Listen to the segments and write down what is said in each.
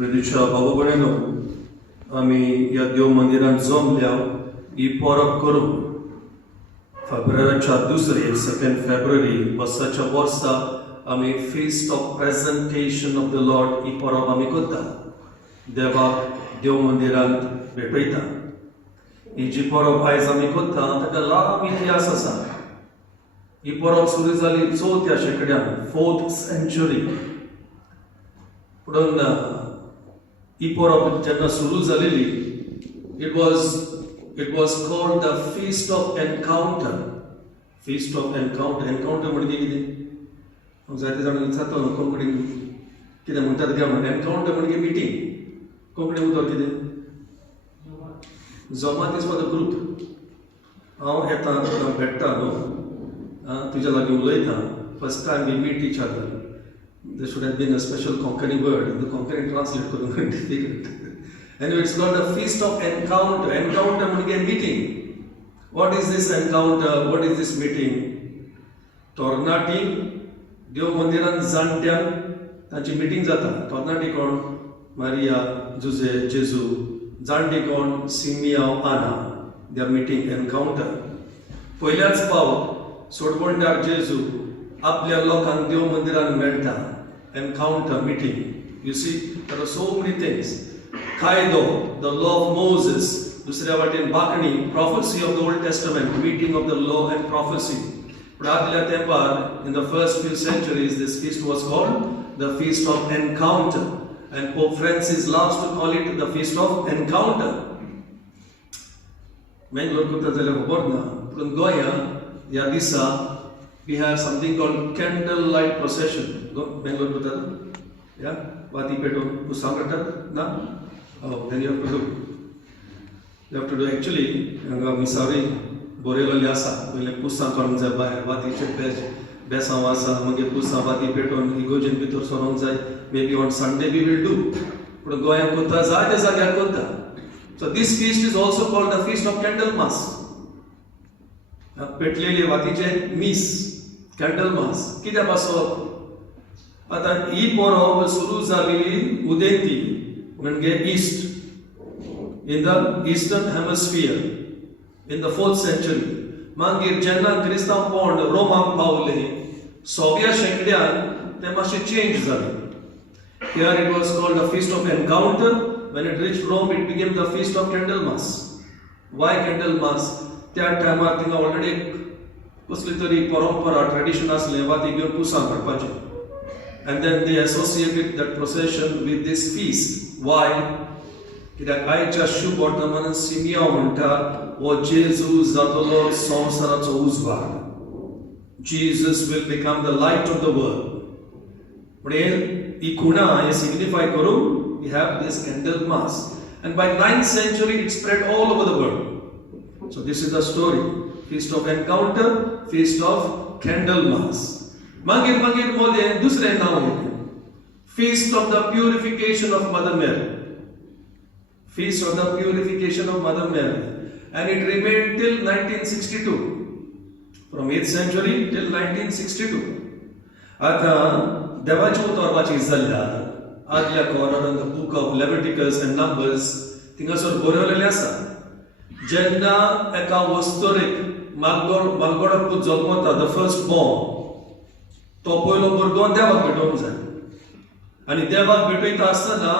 वेदीच्या बाबा भयणो आमी ह्या देव मंदिरांत जमल्या ही परब करून फेब्रुवारीच्या 2nd फेब्रुवारी वर्साच्या वर्सा आमी feast of presentation of the Lord ही परब आमी करता. देवाक देव मंदिरांत भेटयता. ही जी परब आयज आमी करता ताका लांब इतिहास आसा. ही परब सुरू जाली 4थ्या शेंकड्यान 4th century. पुढून ही परब जेन्ना सुरू जालेली it was called the feast of encounter. feast of encounter म्हणजे कितें जायते जाणां विचारता कोंकणीन कितें म्हणटात काय म्हणून एनकाउंटर म्हणजे मिटींग कोंकणी उतर कितें जमात इज फॉर द ग्रूप. हांव येता तुका भेटता न्हू तुज्या लागीं उलयता first time we meet each other. There should have been a special Konkani word. The Konkani translate करून difficult. Anyway, it's called the feast of encounter. Encounter म्हणजे meeting. What is this encounter? What is this meeting? Tornati देव मंदिरांत जाणट्यांक तांची meeting जाता. तोरणाटी कोण? मारिया, जुझे, जेजू. जाणटी कोण? सिमियांव, आना. They are meeting encounter. पयल्याच फावट सोडवणदार जेजू आपल्या लोकांक देव मंदिरांत मेळटा. Encounter, meeting. You see, there are so many things. कायदो, the law of Moses. दुसऱ्या वाटेन बाकणी, prophecy of the Old Testament, meeting of the law and prophecy. But आदल्या तेंपार, in the first few centuries, this feast was called the Feast of Encounter. And Pope Francis loves to call it the Feast of Encounter. Mangalore kuta जाल्यार खबर ना. पूण गोंया ह्या दिसा we have something called candlelight procession. Mangalore kuta, yeah? वाती पेटोवन पुस्तकां काडटात ना? Oh, then you have to do actually हांगा मिसावरी बरयलेलें आसा. पयलें पुस्तकां काडूंक जाय भायर, वातीचे बेसांव आसा, मागीर पुस्तकां वाती पेटोवन इगोजेन भितर सरोंक जाय. Maybe on Sunday we will do. पूण गोंयांत करता जायत्या जाग्यार करता. So this feast is also called the Feast of Candlemas. पेटलेले वातीचे मीस, Candlemas. कित्याक पासप? आतां ही परब सुरू जाली उदेंती म्हणजे east. In the Eastern Hemisphere, in the 4th century. मागीर जेन्ना क्रिस्तांव पंड रोमाक पावले 6व्या शेंकड्यान ते मातशे चेंज जाले. Here it was called the Feast of Encounter. When it reached Rome, it became the Feast of Candlemas. Why Candlemas? त्या टायमार थिंगा ऑलरेडी कसली तरी परंपरा ट्रेडिशन आसलें वाती घेवन पुसां काडपाचें. And then they associated that procession with this feast. Why? कित्याक आयच्या शुभ वर्तमानांत सिमियांव म्हणटा हो जेजू जातलो संवसाराचो उजवाड. Jesus will become the light of the world. म्हणजे ही खुणा हे सिग्निफाय करून we have this Candlemas. And by 9th century it spread all over the world. So this is the story. Feast of Encounter, Feast of Candlemas. मागीर मध्ये दुसरें नाव येलें. Feast of the Purification of Mother Mary. Feast of the Purification of Mother Mary. And it remained till 1962. From 8th century till 1962. आता देवाची उतरपाची जाल्यार आदल्या कोरान the book of Leviticus and Numbers थिंगासर बरयलेलें आसा. जेन्ना एका वस्तोरेक मालगोडाक जल्मता द फर्स्ट बॉर्न तो पयलो भुरगो देवाक भेटोवंक जाय. आनी देवाक भेटयता आसतना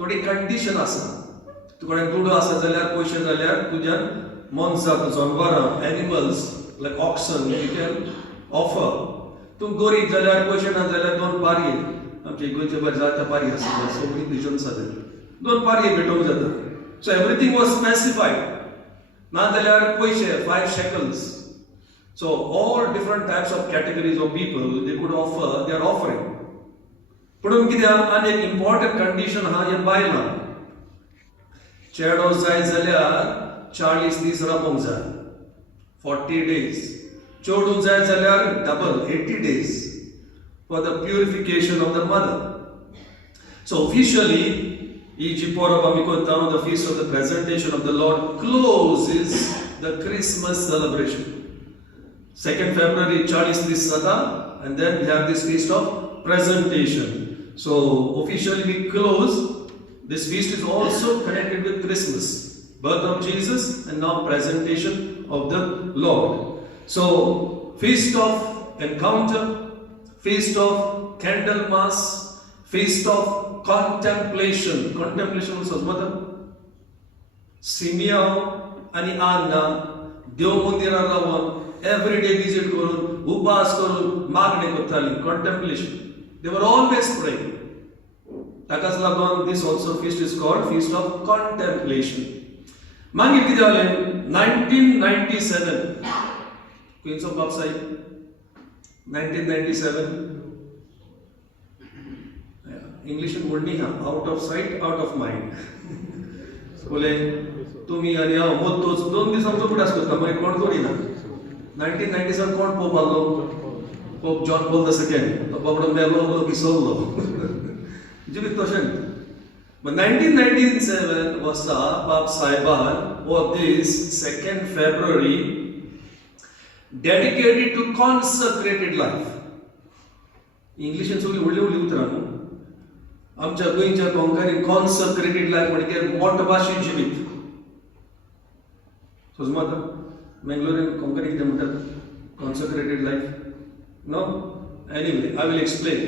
थोडी कंडिशन आसा. तुकडे दुडो आसा जाल्यार पयशे जाल्यार तुज्यान मनशां जनवरां animals like oxen you can offer. तूं गरीब जाल्यार पयशे ना जाल्यार 2 पारये आमचे गोंयचे भायर जाता पारये आसा सगळीं रिजन्स आसा 2 पारये भेटोवंक जाता. सो एवरीथींग वॉज स्पेसिफायड. ना जाल्यार पयशे 5 shekels. So all different types of categories of people they could offer their offering. पुढून कित्याक आनी एक इम्पॉर्टंट कंडिशन आहा ह्या बायलां. चेडो जाय जाल्यार 40 दीस रावंक जाय 40 days. चेडू जाय जाल्यार double 80 days for the purification of the mother. So officially ही जी परब आमी करता the Feast of the Presentation of the Lord closes the Christmas celebration. 2nd February 40 दीस जाता and then we have this Feast of Presentation. So officially we close This feast is also connected with Christmas, birth of Jesus, and now presentation of the Lord. So, feast of encounter, feast of Candlemas, feast of contemplation. Contemplation also what? Simeon आणि Anna देव मंदिरात रावून every day visit करून उपास करून मागणी करताली. Contemplation. They were always praying. ताकाच लागून this also feast is called feast of contemplation. मागीर कितें जालें 1997 Queens of Bapside 1997 English म्हणणी हा out of sight out of mind. बोले तुम्ही आणि हांव मोतोच 2 दिसांचो पुडास करता मागीर कोण करिना 1997 कोण पोप आलो pope John Paul the second तो बाबडो मेलो किसोल्लो जिबीत तशें But 1997 वर्सा बाब साहेबान of this 2nd February dedicated to consecrated life. इंग्लिशीन सगळी व्हडली व्हडली उतरां न्हू आमच्या गोंयच्या कोंकणी कॉन्सक्रेटेड लायफ म्हणजे मोठभाशी जिवीत समजता मंगलोरीन कोंकणी कितें म्हणटात consecrated life no anyway I will explain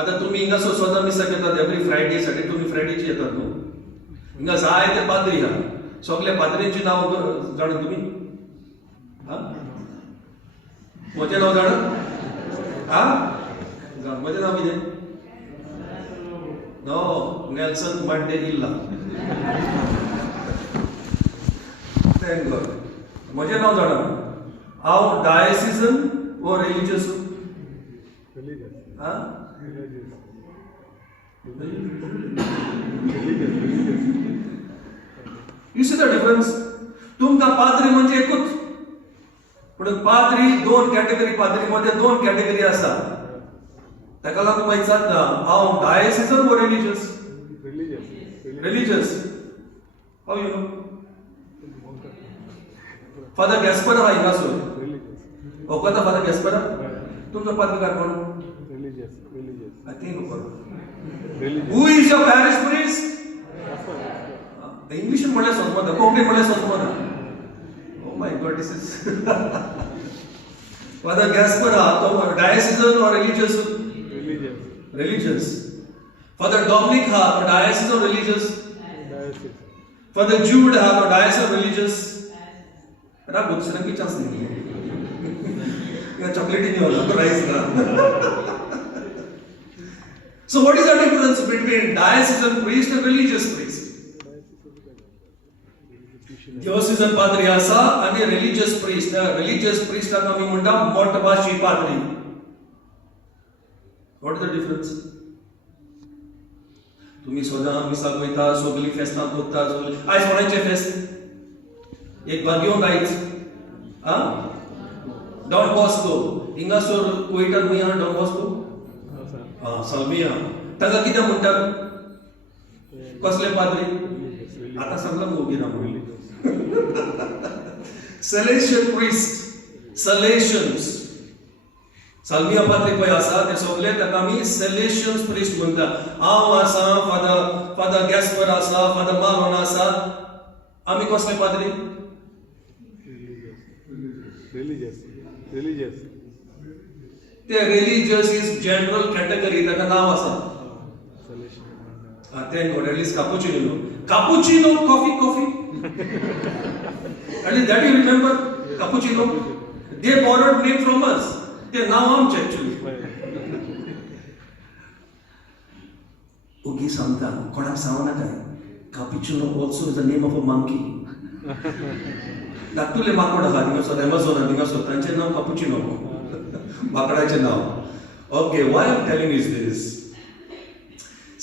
आतां तुमी हिंगासो सदां मिसाक येतात एवरी फ्रायडे सॅटर्डे तुमी फ्रायडेची येतात न्हू हिंगा जायते पाद्री हा सगल्या पाद्रींची नांव जाणा तुमी म्हजें नांव जाणा म्हजें नांव कितें No, Nelson Mandela. Thank God. मुझे नाव जाना. How diocesan or religious? Religious. हाँ? Religious. You see the difference? तुमका पाद्री म्हणजे एकूच. पण पाद्री 2 कॅटेगरी पाद्री मध्ये 2 कॅटेगरी आसा. ताका लागून माहित जाता हांव डायसिजन व रिलिजियस रिलिजियस हाव यू नो फादर गॅस्परा हा हिंगासो ओकाता फादर गॅस्परा तुमचो पाद्रीकार कोण religious I think who is your parish priest English म्हणल्यार समजता कोंकणी म्हणल्यार समजता oh my God this is Father गॅस्परा तो डायसिजन व religious Religious. Father Dominic ha or diocese or religious? Diocese. Father Jude ha or diocese or religious? Ra budhsana ki chance nahi. Ya chocolate nahi hoga rice na. So what is the difference between diocesan priest and religious priest? Diocesan padri asa and religious priest. Religious priest aka mi म्हणटा मोठभाशी padri. What is the difference? तुम्ही सदां मिसाक वयता सगळी फेस्तां भोगता सगळी आयज कोणाचें फेस्त एक बार घेवन आयज डॉन बॉस्को हिंगासोर वयतात खंय आहा डॉन बॉस्को सालमिया ताका कितें म्हणटात कसले पाद्री आतां सांगला मोगी ना सलेशियन प्रिस्ट सलेशियन्स सालमिया पाद्री पळय आसा ते सगळे ताका आमी सलेशियन्स प्रिस्ट म्हणटा हांव आसा फादर गॅस्पर आसा फादर मारोन आसा आमी कसले पाद्री रिलिजियस ते रिलिजियस इज जनरल कॅटेगरी ताका नांव आसा ते at least cappuccino coffee at least that you remember cappuccino they borrowed name from us ते नाव आमचे ऍक्च्युअली ओगी सांगता कोणाक सांगू नाका cappuccino also is the name of a monkey धाकटुले माकड आहा थिंगासर एमेझॉन थिंगासर तांचें नांव कापुचिनो माकडाचें नांव okay why I am telling is this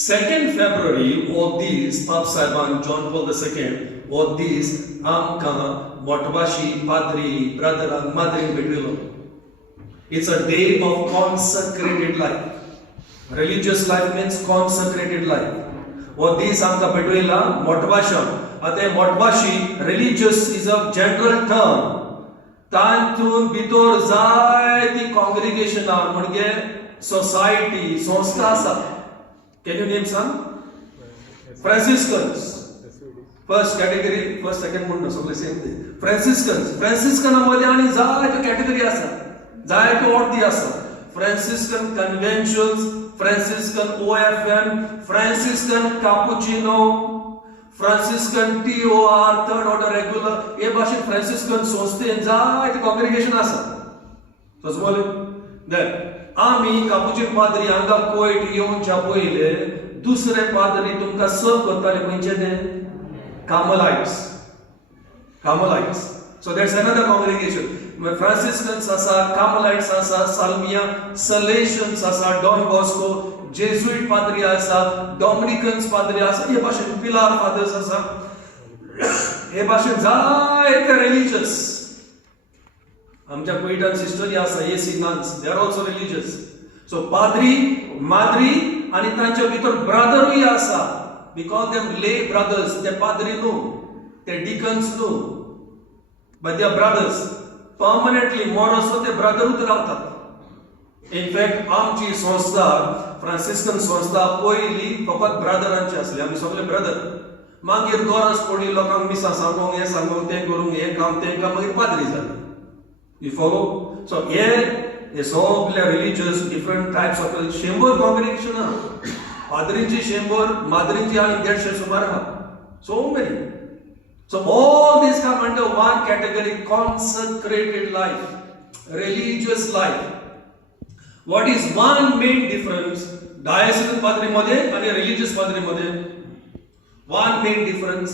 2nd February of these Pap Saiban John Paul II of these amka motvashi padri brother and mother betwelo. It's a day of consecrated life. Religious life means consecrated life. Of these amka betwela motvasha ate motvashi religious is a general term. Tantun bitor zay the congregation are म्हणजे society संस्था आसा. Can you name some? Franciscans. SVD. First category, first, second म्हणून सगळे same ते. फ्रान्सिस्कनामध्ये आणि जायत्यो category आसा, जायत्यो ऑर्दी आसा. Franciscan conventions, Franciscan OFM, Franciscan cappuccino, Franciscan TOR, third order regular. हे भाशेन फ्रान्सिस्कन संस्थेन जायते कॉंग्रिगेशन आसा. समजले? देन आमी कापुचिन पाद्री हांगा कोयट येवच्या पयले दुसरे पाद्री तुमकां सर्व करताले खंयचे ते? Carmelites. So that's another congregation. Franciscans asa, Carmelites asa, Salmia, Salesians asa, Don Bosco, Jesuit padri asa, Dominicans padri asa, hey भाषेन Pilar fathers asa. हे भाषेन जायते religious. आमच्या कोयटान सिस्टरी आसा, AC nuns, they are also religious. So padri, madri आणि तांच्या भितर ब्रदरूय आसा. We call them lay brothers. They padri no, they deacons no, but they are brothers. Permanently, more also they brotherhood रावतात. In fact, आमची संस्था Franciscan संस्था पयली फकत ब्रदरांची आसली. आमी सगळे ब्रदर. मागीर गरज पडली लोकांक मिसा सांगूंक, हे सांगूंक, ते करूंक, हे काम, ते काम, मागीर पाद्री जाले. You follow? So हे सगळे religious different types of 100 congregation आहा. पाद्रींची 100, माद्रींची आणि 150 सुमार आहा. So many. So all these come under one category: consecrated life, religious life. What is one main difference diocesan padri मध्ये आणि religious padri मध्ये? One main difference.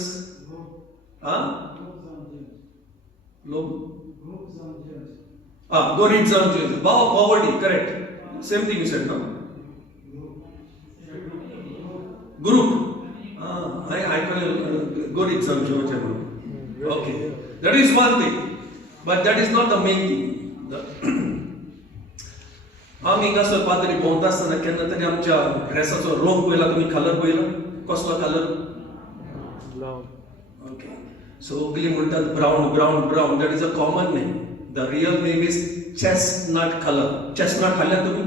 Go read some churches. Poverty, correct. Same thing you said, no? Group. I can go read some churches. Okay. That is one thing. But that is not the main thing. आम्ही कसं पाद्री भोंवता आसतना केन्ना तरी आमच्या ड्रेसाचो रंग पळयला तुम्ही? कलर पळयला? कसलो कलर? ओके. सगळीं म्हणटात brown. That is a common name. The real name is chestnut colour. Chestnut खाल्ल्या तुम्ही?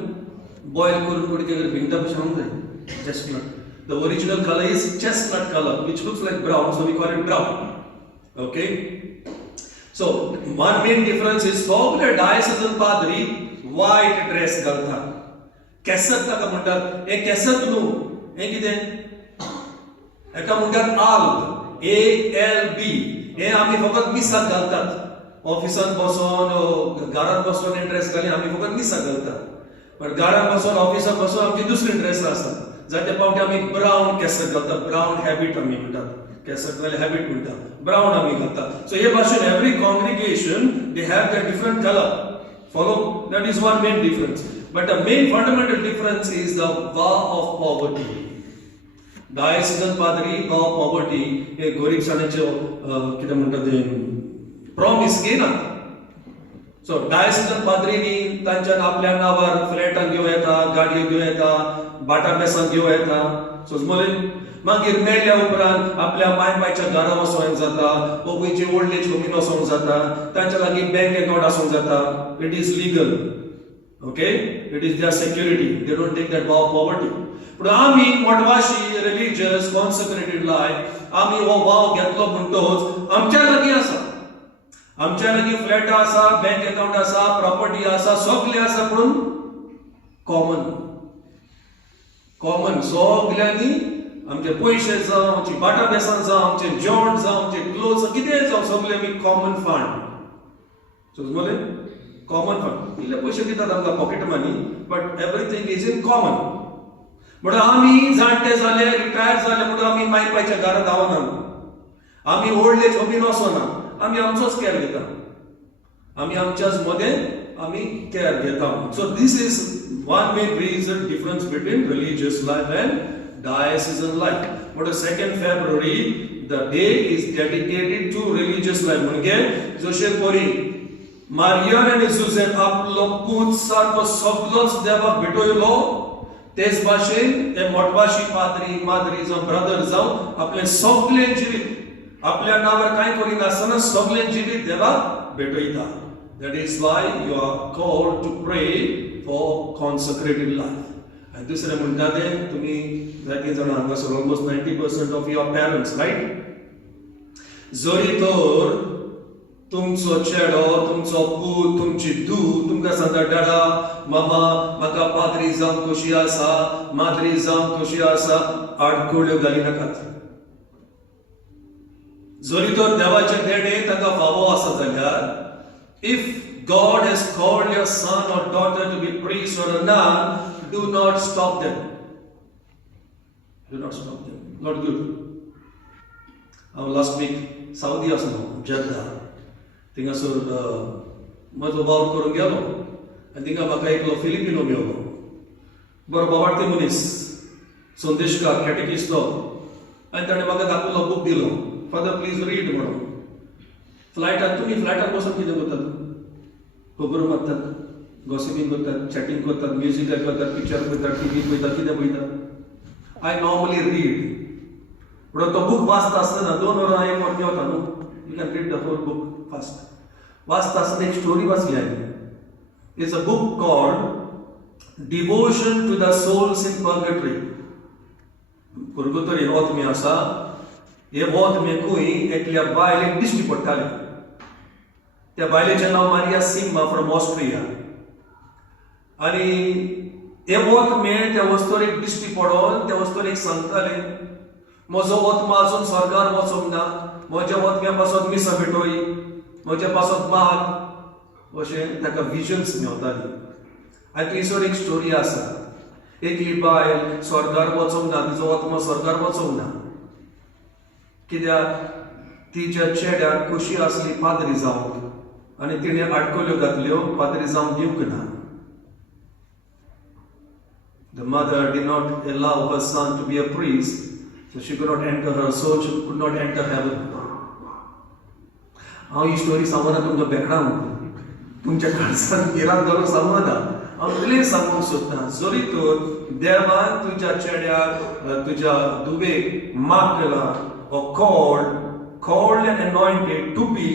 बॉयल करून कुडके भिंगता कशें जाय chestnut. The original color is chestnut color, which looks like brown, so we call it brown. Okay? So, one main difference is सगळे diocesan padri white dress घालतात. केसत ताका म्हणटात. हे केसत न्हू, हे कितें? एका म्हणटात ALB, ALB. हे आमी फकत मिसाक घालतात. ऑफिसांत बसून, घरांत बसून ड्रेस घाली आमी फकत मिसाक घालतात. पण घरांत बसून, ऑफिसांत बसून आमची दुसरी ड्रेस आसतात. जाते पावटी आमी ब्राउन केसत घालतात. ब्राउन हॅबिट आमी म्हणटात. केसत नाल्यार हॅबिट म्हणटात. ब्राउन आमी घालतात. सो हे भाशेन every congregation they have the different colour. Follow? That is one main difference. But the main fundamental difference is the vow of poverty. Diocesan padri vow of poverty हे गोरिकसाणेचो कितें म्हणटा ते promise घेनात. सो डायसिजन पाद्रींनी तांच्यान आपल्या नांवार फ्लॅटां घेवं येता, गाडयो घेवं येता, बाटा बेसां घेवं येता. समजलें? मागीर मेळ्ळ्या उपरांत आपल्या मायबायच्या घरा वचोंक जाता, पयलींची ओल्ड एज होमीन वचोंक जाता, तांच्या लागीं बँक अकाउंट आसूंक जाता. It is legal. Okay? It is their security. They don't take that vow of poverty. पूण आमी मोटवाशी रिलिजियस कॉन्सेक्रेटेड लायफ आमी हो वाव घेतलो म्हणटोच आमच्या लागीं आसा. आमच्या लागीं फ्लॅट आसा, बँक अकाउंट आसा, प्रॉपर्टी आसा, सगळें आसा, पूण कॉमन सगळ्यांनी आमचे पयशे जावं, आमची बाटा बेसां जावं, आमचे जेवण जावं, आमचे क्लोथ्स कितेंय जावं, सगळे आमी कॉमन फंड. समजलें? Common fund. इल्ले पयशे दितात आमकां pocket money, but everything is in common. म्हणून आमी जाणटे जाले, रिटायर जाले म्हणून आमी मायपाच्या घरा धांवना. आमी ओल्ड एज होमीन वचना. आमी आमचोच केअर घेता. आमी आमच्याच मदें आमी केअर घेता. So this is one main reason difference between religious life and diocesan life. But 2nd February, the day is dedicated to religious life. म्हणजे जशें परी मारियान आनी जुझेन आपलो पूत सारको सगळोच देवाक भेटयलो, तेच भाशेन हे मोटवाशी पाद्री, माद्री जावं ब्रदर जावं आपले सगळें जिवीत आपल्या नांवार कांय करिनासतना सगळें जिवीत देवाक भेटयता. That is why you are called to pray for consecrated life. आनी दुसरें म्हणटा तें तुमी जायतीं जाणां हांगासर almost 90% of your parents right जोरी तर तुमचो चेडो तुमचो पूत तुमची धूव तुमकां सांगता डाडा मामा म्हाका पाद्री जावंक कशी आसा माद्री जावंक कशी आसा आडकोळ्यो घाली नाकात जोरी तर देवाचे देणे ताका फावो आसा जाल्यार if God has called your son or daughter to be priest or a nun, do not stop them. Do not stop them. Not good. Last week, Saudi asno, Jeddah. Tingasur म्हजो वावर करून गेलो आनी थिंगा म्हाका एकलो फिलिपिनो मेळ्ळो बरो बाबार्थी मनीस संदेशकार कॅटेकिस्ट तो आनी ताणें म्हाका दाखयलो बूक दिलो फादर प्लीज रीड म्हणून फ्लायटार तुमी फ्लायटार बसून कितें करतात खबर मारतात गॉसिपींग करतात चॅटिंग करतात म्युजीक आयकतात पिक्चर पळयतात टीव्ही पळयतात कितें पळयतात आय नॉर्मली रीड म्हणून तो बूक वाचता आसतना 2 वरां 1 वर घेवता न्हू you can read the whole book fast वाचता आसतना एक स्टोरी वाचली हांवें it's a book called devotion to the souls in purgatory purgatory वोत आसा हे वोत मेकूय एकल्या बायलेक दिश्टी पडटाले त्या बायलेचें नांव मारिया सिम्मा फ्रॉम ऑस्ट्रिया आनी हे वोतमे त्या वस्तोरेक दिश्टी पडोन त्या वस्तोरेक सांगताले म्हजो वोतमा अजून स्वर्गार वचोंक ना म्हज्या वोतम्या पासत मिसा भेटोय म्हज्या पासत माग अशें ताका विजन्स मेवताली आनी थंयसर एक स्टोरी आसा एकली बायल स्वर्गार वचोंक ना तिचो वोतमा स्वर्गार वचोंक ना कित्याक तिच्या चेड्याक कशी आसली पाद्री जावंक आनी तिणें आडकोल्यो घातल्यो पाद्री जावंक दिवंक ना The mother did not allow her son to be a priest, so she could not enter her soul, she could not enter heaven. हांव ही स्टोरी सांगना तुमकां बेकडां तुमच्या काळजांत गिराक धरून सांगना हांव क्लियर सांगूंक सोदतां जरी तर देवान तुज्या चेड्याक तुज्या धुवेक माग केला or called and anointed to be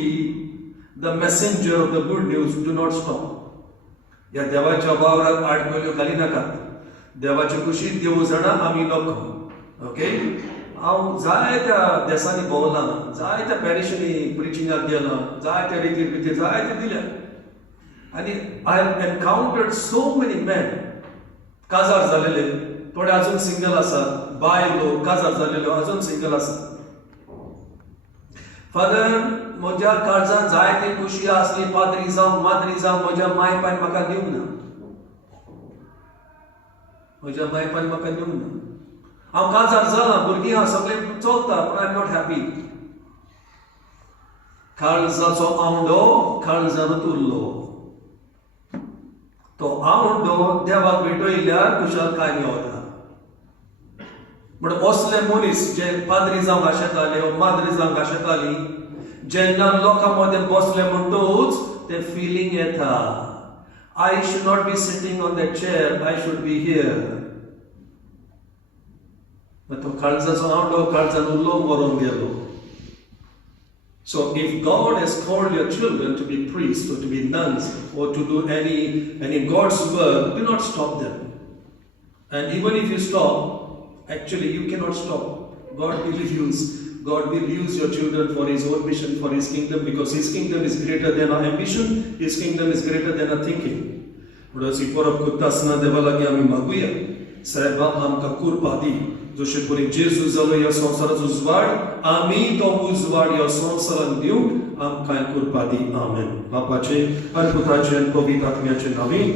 the messenger of the good news, do not stop. या देवाच्या वावरात आडकोल्यो घाली नाकात देवाची कुशीत देव जाणा आमी नको ओके हांव जायत्या देशांनी भोंवलां जायत्या पॅरिशांनी प्रिचिंगाक गेलां जायत्या रितीर भितर जायते दिल्या आनी I have encountered so many man काजार जालेले थोडे अजून सिंगल आसात बायलो काजार जालेल्यो अजून सिंगल आसात फादर म्हज्या काळजांत जायती खुशी आसली पाद्री जावं माद्री जावं म्हज्या माय पायन म्हाका दिवंक ना म्हज्या माय पायन म्हाका दिवंक ना हांव काजार जालां भुरगीं हांव सगळें चलता पूण आय एम नॉट हॅपी काळजाचो आवंडो काळजांत उरलो तो आवंडो देवाक भेटयल्यार कुशालकाय मेवता म्हणून असले मनीस जे पाद्री जावंक आशेताले वा माद्री जावंक आशेताली जेन्ना लोकां मदें बसले म्हणटूच ते फिलींग येता I should not be sitting on that chair I should be here तो काळजाचो आवंडो काळजान उरलो मरून गेलो So if God has called your children to be priests or to be nuns or to do any God's work, do not stop them. And even if you stop, actually you cannot stop. God will use your children for His own mission, for His kingdom, because His kingdom is greater than our ambition, His kingdom is greater than our thinking. म्हणून ही परब करता आसतना देवा लागीं आमी मागुया सायबा आमकां कुरपा दी जशें परी जेजू जालो ह्या संवसाराचो उजवाड आमी तो उजवाड ह्या संवसाराक दिवंक आमकां कुरपा दी आमेन बापाचे आनी पुताचे आनी पवित्र आत्म्याचे नांवान